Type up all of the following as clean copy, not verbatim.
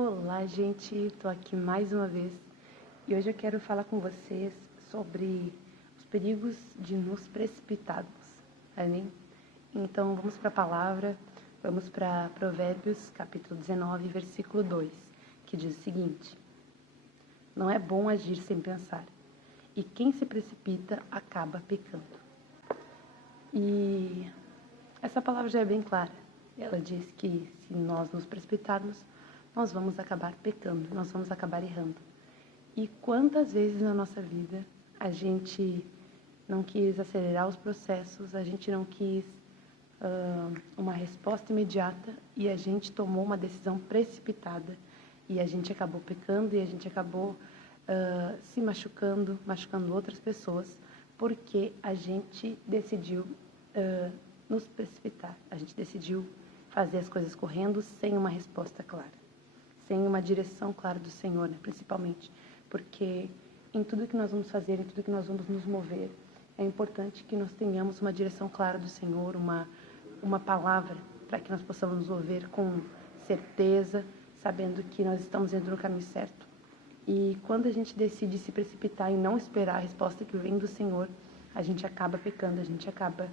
Olá, gente, estou aqui mais uma vez e hoje eu quero falar com vocês sobre os perigos de nos precipitarmos, amém? Então vamos para a palavra, vamos para Provérbios capítulo 19, versículo 2, que diz o seguinte: não é bom agir sem pensar, e quem se precipita acaba pecando. E essa palavra já é bem clara, ela diz que se nós nos precipitarmos, nós vamos acabar pecando, nós vamos acabar errando. E quantas vezes na nossa vida a gente não quis acelerar os processos, a gente não quis uma resposta imediata e a gente tomou uma decisão precipitada e a gente acabou pecando e a gente acabou se machucando outras pessoas, porque a gente decidiu nos precipitar, a gente decidiu fazer as coisas correndo sem uma resposta clara, sem uma direção clara do Senhor, né, principalmente, porque em tudo que nós vamos fazer, em tudo que nós vamos nos mover, é importante que nós tenhamos uma direção clara do Senhor, uma palavra, para que nós possamos nos mover com certeza, sabendo que nós estamos indo no caminho certo. E quando a gente decide se precipitar e não esperar a resposta que vem do Senhor, a gente acaba pecando, a gente acaba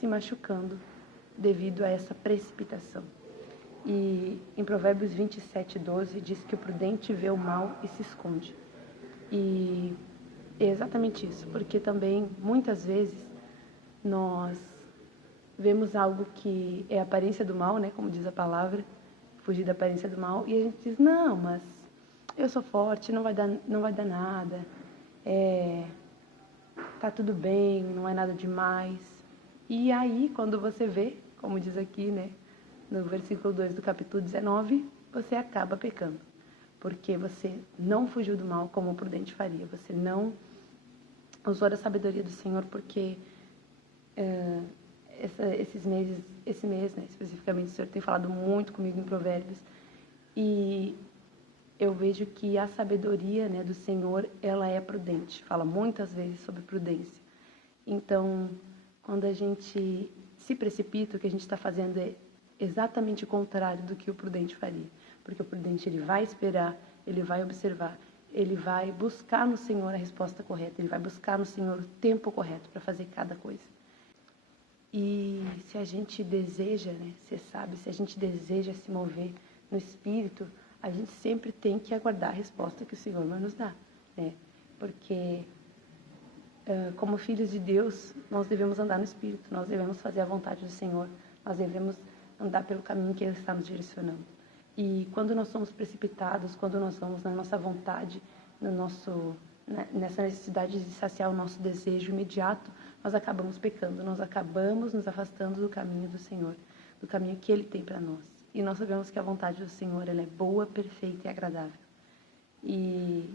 se machucando devido a essa precipitação. E em Provérbios 27:12 diz que o prudente vê o mal e se esconde. E é exatamente isso, porque também muitas vezes nós vemos algo que é a aparência do mal, né, como diz a palavra, fugir da aparência do mal, e a gente diz: não, mas eu sou forte, não vai dar nada, tá tudo bem, não é nada demais. E aí, quando você vê, como diz aqui, né, no versículo 2 do capítulo 19, você acaba pecando, porque você não fugiu do mal como o prudente faria, você não usou da sabedoria do Senhor, porque esse mês, né, especificamente, o Senhor tem falado muito comigo em Provérbios, e eu vejo que a sabedoria, né, do Senhor, ela é prudente, fala muitas vezes sobre prudência. Então, quando a gente se precipita, o que a gente está fazendo é exatamente o contrário do que o prudente faria, porque o prudente ele vai esperar, ele vai observar, ele vai buscar no Senhor a resposta correta, ele vai buscar no Senhor o tempo correto para fazer cada coisa. E se a gente deseja, né, você sabe, se a gente deseja se mover no Espírito, a gente sempre tem que aguardar a resposta que o Senhor vai nos dar, né? Porque como filhos de Deus, nós devemos andar no Espírito, nós devemos fazer a vontade do Senhor, nós devemos andar pelo caminho que Ele está nos direcionando. E quando nós somos precipitados, quando nós vamos na nossa vontade, nessa necessidade de saciar o nosso desejo imediato, nós acabamos pecando, nós acabamos nos afastando do caminho do Senhor, do caminho que Ele tem para nós. E nós sabemos que a vontade do Senhor ela é boa, perfeita e agradável. E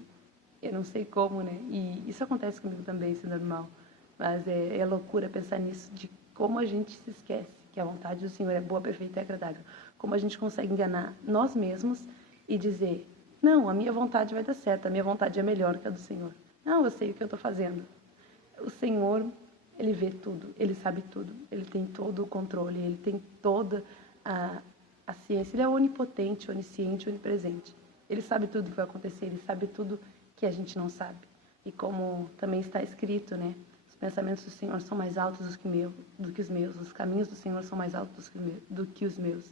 eu não sei como, né? E isso acontece comigo também, isso é normal. Mas é loucura pensar nisso, de como a gente se esquece que a vontade do Senhor é boa, perfeita e agradável. Como a gente consegue enganar nós mesmos e dizer: não, a minha vontade vai dar certo, a minha vontade é melhor que a do Senhor. Não, eu sei o que eu estou fazendo. O Senhor, Ele vê tudo, Ele sabe tudo, Ele tem todo o controle, Ele tem toda a ciência. Ele é onipotente, onisciente, onipresente. Ele sabe tudo o que vai acontecer, Ele sabe tudo que a gente não sabe. E como também está escrito, né? Os pensamentos do Senhor são mais altos do que os meus. Os caminhos do Senhor são mais altos do que os meus.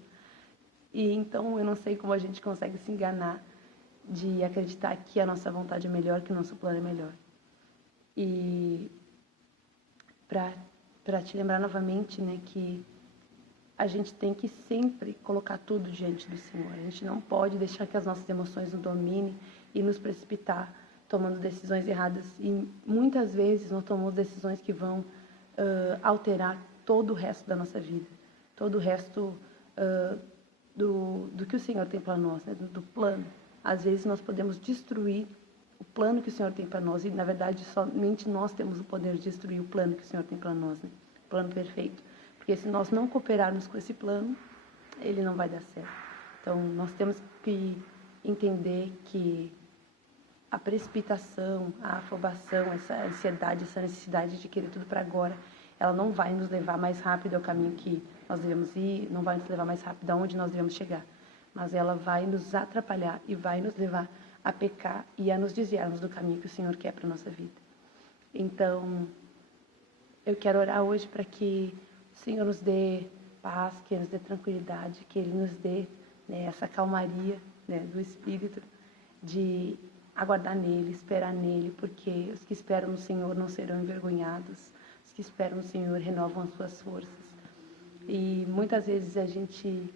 E então eu não sei como a gente consegue se enganar de acreditar que a nossa vontade é melhor, que o nosso plano é melhor. E para te lembrar novamente, né, que a gente tem que sempre colocar tudo diante do Senhor. A gente não pode deixar que as nossas emoções nos dominem e nos precipitar, tomando decisões erradas. E muitas vezes nós tomamos decisões que vão alterar todo o resto da nossa vida, todo o resto do que o Senhor tem para nós, né? do plano. Às vezes nós podemos destruir o plano que o Senhor tem para nós, e na verdade somente nós temos o poder de destruir o plano que o Senhor tem para nós, né? O plano perfeito. Porque se nós não cooperarmos com esse plano, ele não vai dar certo. Então nós temos que entender que a precipitação, a afobação, essa ansiedade, essa necessidade de querer tudo para agora, ela não vai nos levar mais rápido ao caminho que nós devemos ir, não vai nos levar mais rápido aonde nós devemos chegar. mas ela vai nos atrapalhar e vai nos levar a pecar e a nos desviarmos do caminho que o Senhor quer para a nossa vida. Então, eu quero orar hoje para que o Senhor nos dê paz, que Ele nos dê tranquilidade, que Ele nos dê, né, essa calmaria, né, do Espírito, de aguardar nele, esperar nele, porque os que esperam no Senhor não serão envergonhados, os que esperam no Senhor renovam as suas forças. E muitas vezes a gente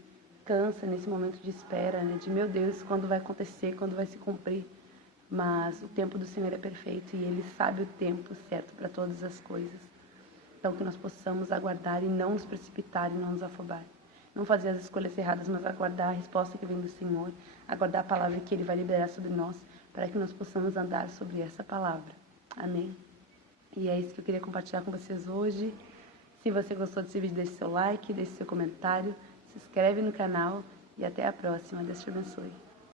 cansa nesse momento de espera, né, de meu Deus, quando vai acontecer, quando vai se cumprir. Mas o tempo do Senhor é perfeito e Ele sabe o tempo certo para todas as coisas. Então, que nós possamos aguardar e não nos precipitar e não nos afobar. Não fazer as escolhas erradas, mas aguardar a resposta que vem do Senhor, aguardar a palavra que Ele vai liberar sobre nós, para que nós possamos andar sobre essa palavra. Amém? E é isso que eu queria compartilhar com vocês hoje. Se você gostou desse vídeo, deixe seu like, deixe seu comentário, se inscreve no canal e até a próxima. Deus te abençoe.